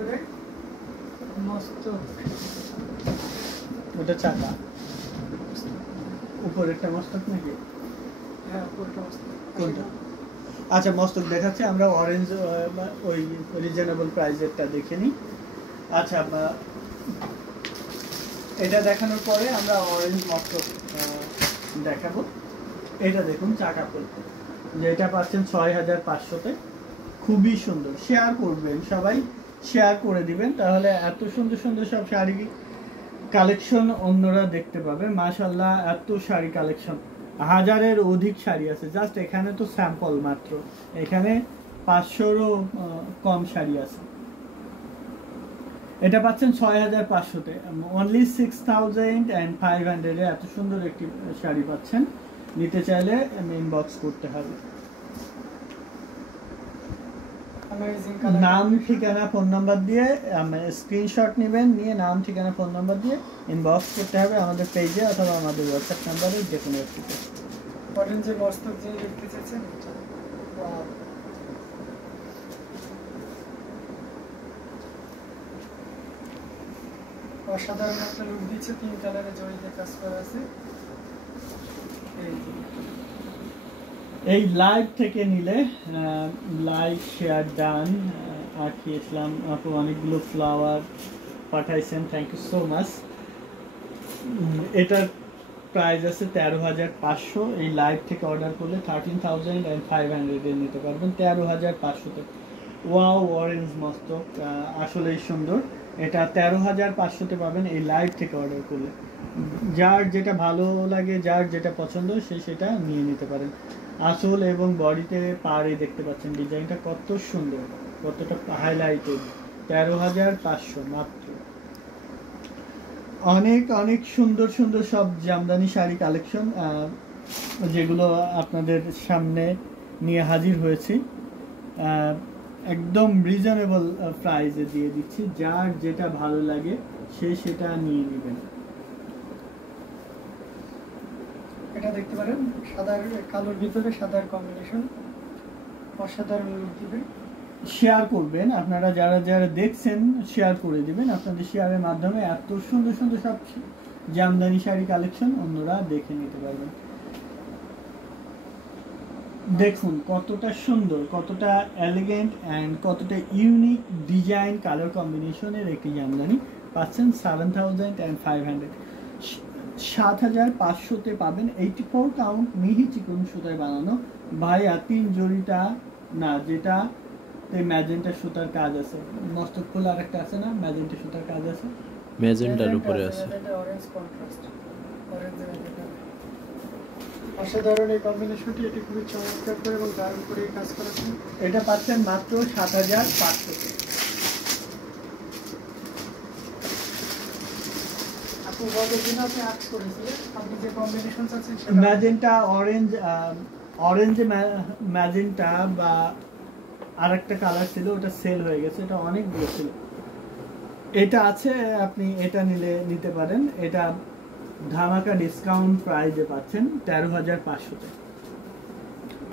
ভিতরে মস্ত ওটা চাকা উপরেরটা মস্তক নাকি? হ্যাঁ উপরটা মস্ত। কোনটা? আচ্ছা মস্তক দেখাচ্ছে, আমরা অরেঞ্জ ওই রিজনেবল প্রাইসেরটা দেখে নিই। আচ্ছা এটা দেখানোর পরে আমরা অরেঞ্জ মস্তক দেখাবো। এটা দেখুন চাকা ফুল, যেটা পাচ্ছেন 6500-তে, খুবই সুন্দর। শেয়ার করবেন সবাই, শেয়ার করে দিবেন, তাহলে এত সুন্দর সুন্দর সব শাড়ি কালেকশন অন্যরা দেখতে পাবে। মাশাআল্লাহ এত শাড়ি কালেকশন, হাজারের অধিক শাড়ি আছে। জাস্ট এখানে তো স্যাম্পল মাত্র, এখানে 500-রও কম শাড়ি আছে। এটা পাচ্ছেন 6500-তে, অনলি 6500-এ এত সুন্দর একটি শাড়ি পাচ্ছেন। নিতে চাইলে ইনবক্স করতে হবে। নাম ঠিকানা ফোন নাম্বার দিয়ে স্ক্রিনশট নেবেন, নিয়ে নাম ঠিকানা ফোন নাম্বার দিয়ে ইনবক্স করতে হবে আমাদের পেজে অথবা আমাদের হোয়াটসঅ্যাপ নাম্বারে, যে কোনো একটিতে। অরেঞ্জের মস্তক যে দেখতে চাচ্ছেন, অসাধারণ একটা লুক দিচ্ছে। 3 কালারে জড়িয়ে কাজ করা আছে। এই লাইভ থেকে নিলে লাইক শেয়ার ডান। আকি ইসলাম আপু অনেকগুলো ফ্লাওয়ার পাঠাইছেন, থ্যাংক ইউ সো মাচ। এটার প্রাইস আছে 13500। এই লাইভ থেকে অর্ডার করলে 13500 নিতে পারবেন 13500-তে। ওয়াও অরেঞ্জ মস্তক আসলেই সুন্দর। এটা 13500-তে পাবেন এই লাইভ থেকে অর্ডার করলে। যার যেটা ভালো লাগে, যার যেটা পছন্দ, সে সেটা নিয়ে নিতে পারেন। আসল এবং বডিতে পাড়ে দেখতে পাচ্ছেন ডিজাইনটা কত সুন্দর, কতটা হাইলাইটেড। 13500 মাত্র। অনেক অনেক সুন্দর সুন্দর সব জামদানি শাড়ি কালেকশন, যেগুলো আপনাদের সামনে নিয়ে হাজির হয়েছি। একদম রিজনেবল প্রাইসে দিয়ে দিচ্ছি, যার যেটা ভালো লাগে সে সেটা নিয়ে নেবেন। এটা দেখতে পারেন, সাদার কালোর ভিতরে সাদার কম্বিনেশন, অসাধারণ লুক দিবে। শেয়ার করবেন আপনারা, যারা যারা দেখছেন শেয়ার করে দিবেন। আপনাদের শেয়ারের মাধ্যমে এত সুন্দর সুন্দর সব জামদানি শাড়ি কালেকশন অন্যরা দেখে নিতে পারবেন। দেখুন কতটা সুন্দর, কতটা এলিগেন্ট অ্যান্ড কতটা ইউনিক ডিজাইন কালার কম্বিনেশনের একটি জামদানি পাচ্ছেন 7500। 7500-তে পাবেন 84 কাউন্ট মিহি চিকন সুতায় বানানো। ভাইয়া 3 জড়িটা না, যেটা ম্যাজেন্টা সুতার কাজ আছে, মস্তক ফুল আর একটা আছে না, ম্যাজেন্টা সুতার কাজ আছে, ম্যাজেন্টার উপরে আছে। অরেঞ্জ কন্ট্রাস্ট, অরেঞ্জ অসাধারণ এই কম্বিনেশনটি। এটি খুবই চমৎকার করে এবং তার উপরে কাজ করা আছে। এটা পাচ্ছেন মাত্র 7500-তে। আপনি গত দিন আপনি আর্ট করেছিলেন, আপনি যে কম্বিনেশন চাচ্ছেন ম্যাজেন্টা অরেঞ্জ, অরেঞ্জে ম্যাজেন্টা বা আরেকটা কালার ছিল, ওটা সেল হয়ে গেছে, এটা অনেকগুলো ছিল। এটা আছে, আপনি এটা নিতে পারেন। এটা ধামাকা ডিসকাউন্ট প্রাইসে পাচ্ছেন 13500-তে।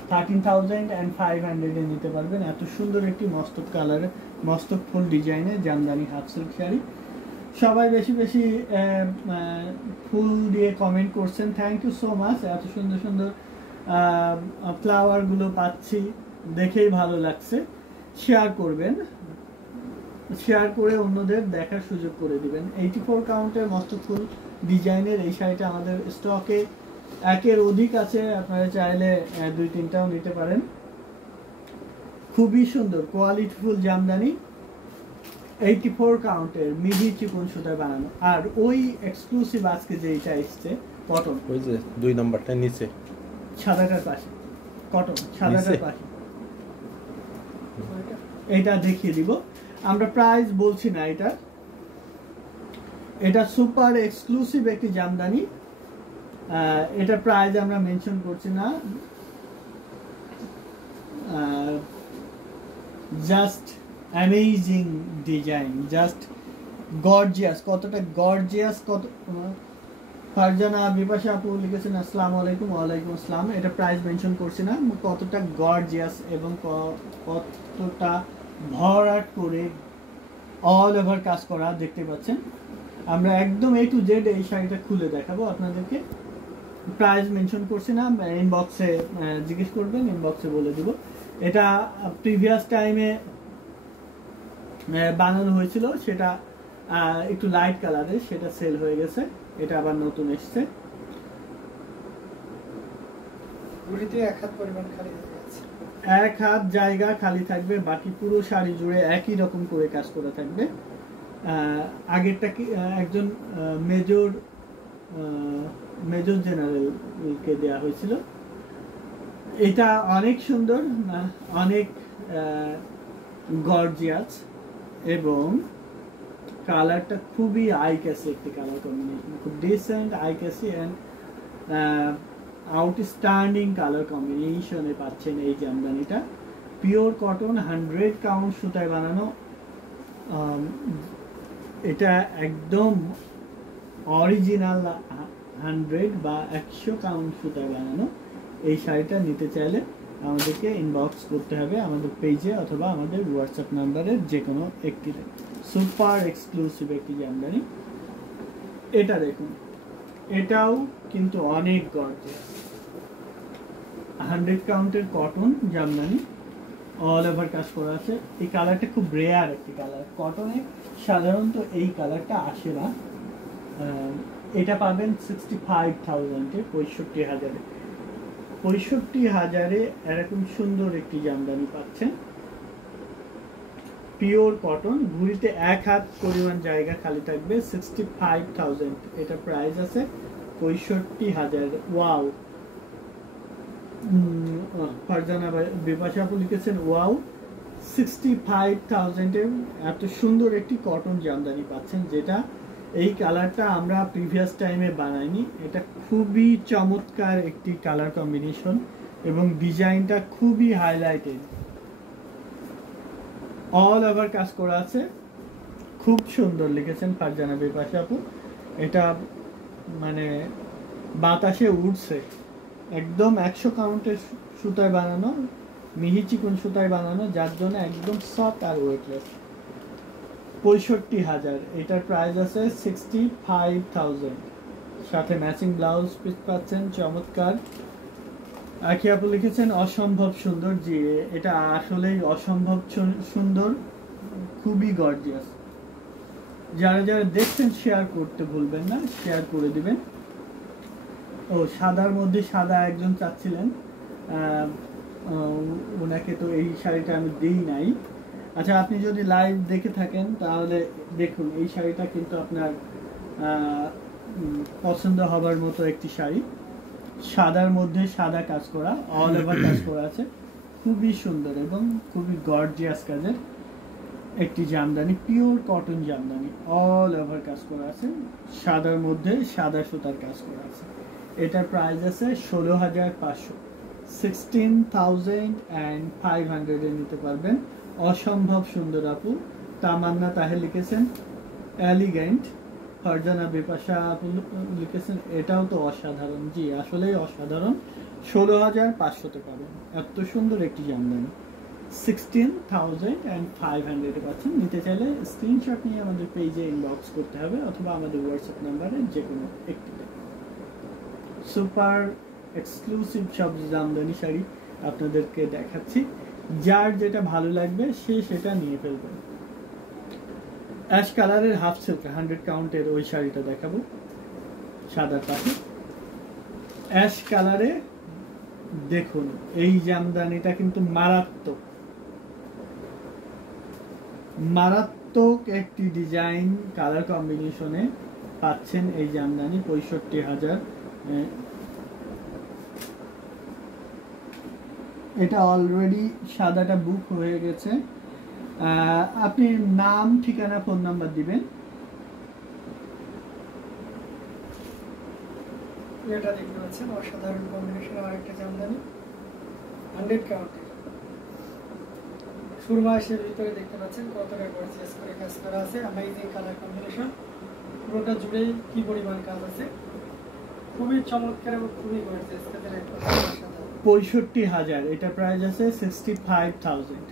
13500-এ নিতে পারবেন এত সুন্দর একটি মস্তক কালারে, মস্তক ফুল ডিজাইনের জামদানি হাফ সিল্ক শাড়ি। সবাই বেশি বেশি ফুল দিয়ে কমেন্ট করছেন, থ্যাংক ইউ সো মাচ। এত সুন্দর সুন্দর ফ্লাওয়ারগুলো পাচ্ছি, দেখেই ভালো লাগছে। শেয়ার করবেন, শেয়ার করে অন্যদের দেখার সুযোগ করে দিবেন। 84 কাউন্টের মস্তক ফুল ডিজাইনের এই শাড়িটা আমাদের স্টকে একের অধিক আছে, আপনারা চাইলে 2-3টাও নিতে পারেন। খুবই সুন্দর কোয়ালিটিফুল জামদানি, 84 কাউন্টের মিহি চিকন সুতায় বানানো। আর ওই এক্সক্লুসিভ আজকে যেটা এসছে কটন, ওই যে 2 নাম্বারটা নিচে সাদাটার পাশে, কটন সাদাটার পাশে, এটা দেখিয়ে দিব। আমরা প্রাইস বলছি না, এটা সুপার এক্সক্লুসিভ একটি জামদানি। এটা প্রাইস আমরা মেনশন করছি না, just amazing design, just gorgeous. কতটা গর্জিয়াস, কত ফারজানা বিপাশা আপু লিখেছেন আসসালামু আলাইকুম। ওয়ালাইকুম আসসালাম। এটা প্রাইস মেনশন করছি না, কতটা গর্জিয়াস এবং কতটা ভরাট করে অল ওভার কাজ করা দেখতে পাচ্ছেন। আমরা একদম A to Z এই শাড়িটা খুলে দেখাবো আপনাদেরকে। প্রাইস মেনশন করছি না, ইনবক্সে জিজ্ঞেস করবেন, ইনবক্সে বলে দিব। এটা প্রিভিয়াস টাইমে বানানো হয়েছিল, সেটা একটু লাইট কালারে, সেটা সেল হয়ে গেছে, এটা আবার নতুন এসছে। ঘুরিতে এক হাত পরিমাণ খালি জায়গা আছে, এক হাত জায়গা খালি থাকবে, বাকি পুরো শাড়ি জুড়ে একই রকম করে কাজ করা থাকবে। আগেরটা কি একজন মেজর জেনারেলকে দেয়া হয়েছিল। এটা অনেক সুন্দর, অনেক গর্জিয়াস এবং কালারটা খুবই আই ক্যাসি একটি কালার কম্বিনেশন, খুব decent eye catchy and outstanding colour কম্বিনেশনে পাচ্ছেন এই জামদানিটা। পিওর কটন, 100 কাউন্ট সুতায় বানানো। এটা একদম অরিজিনাল 100 বা 100 কাউন্ট সুতায় বানানো। এই শাড়িটা নিতে চাইলে আমাদেরকে ইনবক্স করতে হবে আমাদের পেজে অথবা আমাদের হোয়াটসঅ্যাপ নাম্বারের যে কোনো একটিতে। সুপার এক্সক্লুসিভ একটি জামদানি। এটা দেখুন, এটাও কিন্তু অনেক গর্জিয়াস, 100 কাউন্টের কটন জামদানি, অল ওভার কাজ করা আছে। এই কালারটা খুব রেয়ার একটি কালার, কটনে সাধারণত এই কালারটা আসে না। এটা পাবেন 65,000-এ, 65,000-এ। 65,000-এ এরকম সুন্দর একটি জামদানি পাচ্ছেন, পিওর কটন, ঘুরিতে এক হাত পরিমাণ জায়গা খালি থাকবে। 65,000 এটা প্রাইস আছে, 65,000। ওয়াও, ফারজানা বিপাশা আপু লিখেছেন ওয়াও, 65,000-এ এত সুন্দর একটি কটন জামদানি পাচ্ছেন, যেটা এই কালারটা আমরা প্রিভিয়াস টাইমে বানাইনি। এটা খুবই চমৎকার একটি কালার কম্বিনেশন এবং ডিজাইনটা খুবই হাইলাইটেড, অল ওভার কাজ করা আছে, খুব সুন্দর লিখেছেন ফারজানা বিপাশা আপু। এটা মানে বাতাসে উঠছে, একদম 100 কাউন্টের সুতায় বানানো, মিহি চিকন সুতায় বানানো, যার জন্য একদম সফট আর ওয়েটলেস। 65,000 এটার প্রাইস আছে 65,000, সাথে ম্যাচিং ব্লাউজ পিস পাচ্ছেন, চমৎকার। আখি আপু লিখেছেন অসম্ভব সুন্দর। জি, এটা আসলেই অসম্ভব সুন্দর, খুবই গর্জিয়াস। যারা যারা দেখছেন শেয়ার করতে ভুলবেন না, শেয়ার করে দিবেন। ও সাদার মধ্যে সাদা একজন চাচ্ছিলেন, ওনাকে তো এই শাড়িটা আমি দিই নাই। আচ্ছা, আপনি যদি লাইভ দেখে থাকেন তাহলে দেখুন, এই শাড়িটা কিন্তু আপনার পছন্দ হবার মতো একটি শাড়ি। সাদার মধ্যে সাদা কাজ করা, অল ওভার কাজ করা আছে, খুবই সুন্দর এবং খুবই গর্জিয়াস কাজের একটি Jamdani, pure cotton jamdani, all over কাজ করা আছে, সাদার মধ্যে সাদা সুতার কাজ করা আছে। এটার প্রাইস আছে 16,500, 16,500-এ নিতে পারবেন। অসম্ভব সুন্দর আপু। তামান্না তাহে লিখেছেন এলিগেন্ট। ফারজানা বিপাশা আপু লিখেছেন এটাও তো অসাধারণ। জি, আসলেই অসাধারণ। 16,500-তে পাবেন এত সুন্দর একটি জামদানি, 16,500-এ পাচ্ছেন। নিতে চাইলে স্ক্রিনশট নিয়ে আমাদের পেজে ইনবক্স করতে হবে অথবা আমাদের হোয়াটসঅ্যাপ নাম্বারে যে কোনো একটিতে। সুপার এক্সক্লুসিভ সব জামদানি শাড়ি আপনাদেরকে দেখাচ্ছি, যার যেটা ভালো লাগবে সে সেটা নিয়ে ফেলবেন। অ্যাশ কালারের হাফ সিল্ক 100 কাউন্টের ওই শাড়িটা দেখাবো, সাদা পাখি অ্যাশ কালারে। দেখুন এই জামদানিটা কিন্তু মারাত্মক, মারাত্মক একটি ডিজাইন কালার কম্বিনেশনে পাচ্ছেন এই জামদানি, 65,000। এটা অলরেডি সাদাটা বুক হয়ে গেছে। আপনি নাম, ঠিকানা, ফোন নাম্বার দিবেন। এটা দেখতে পাচ্ছেন অসাধারণ কম্বিনেশন, আরেকটা জামদানি 100 কাউন্টের সুরমাইশের ভিতরে দেখতে পাচ্ছেন কতটা গর্জিয়াস করে কাজ করা আছে, অ্যামেজিং কালার কম্বিনেশন, পুরোটা জুড়েই কি পরিমাণ কাজ আছে, খুবই চমৎকার এবং খুবই গর্জিয়াস কাজের একটা অসাধারণ। 65,000 এটা প্রাইস আছে 65,000।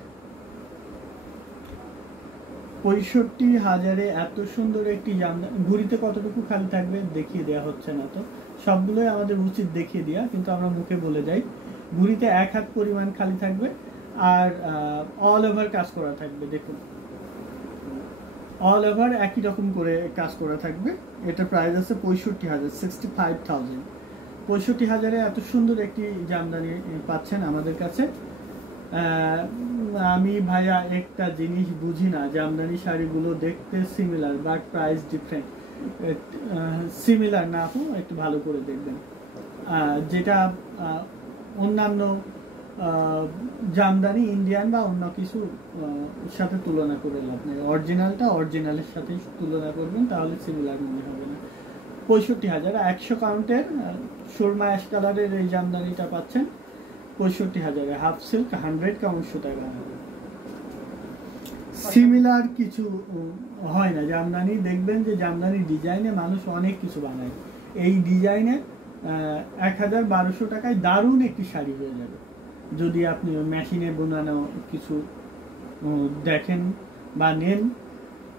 65,000-এ এত সুন্দর একটি জামদানি। ঘুড়িতে কতটুকু খালি থাকবে দেখিয়ে দেওয়া হচ্ছে না, তো সবগুলোই আমাদের উচিত দেখিয়ে দেওয়া, কিন্তু আমরা মুখে বলে যাই। ঘুড়িতে 1 হাত পরিমাণ খালি থাকবে, আর অল ওভার কাজ করা থাকবে। দেখুন অল ওভার একই রকম করে কাজ করা থাকবে। এটা প্রাইস আছে 65,000, 65,000। 65,000-এ এত সুন্দর একটি জামদানি পাচ্ছেন আমাদের কাছে। আমি ভাইয়া একটা জিনিস বুঝি না, জামদানি শাড়িগুলো দেখতে similar but price different. Similar না আপু, একটু ভালো করে দেখবেন। যেটা অন্যান্য জামদানি ইন্ডিয়ান বা অন্য কিছু সাথে তুলনা করে লাভ নেই। অরিজিনালটা অরিজিনালের সাথে তুলনা করবেন, তাহলে সিমিলার মনে হবে না। 65,000 100 কাউন্টের সুরমা অ্যাশ কালারের এই জামদানিটা পাচ্ছেন 65,000-এ। হাফ সিল্ক 100 কাউন্ট সুতা গানা। সিমিলার কিছু হয় না জামদানি। দেখবেন যে জামদানি ডিজাইনে মানুষ অনেক কিছু বানায়, এই ডিজাইনে 1,1200 টাকায় দারুণ একটি শাড়ি হয়ে যাবে যদি আপনি মেশিনে বোনানো কিছু দেখেন বা নেন।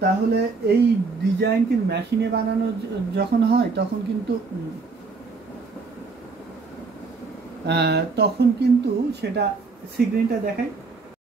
তাহলে এই ডিজাইন কিন্তু মেশিনে বানানো যখন হয় তখন কিন্তু সেটা স্ক্রিনটা দেখায়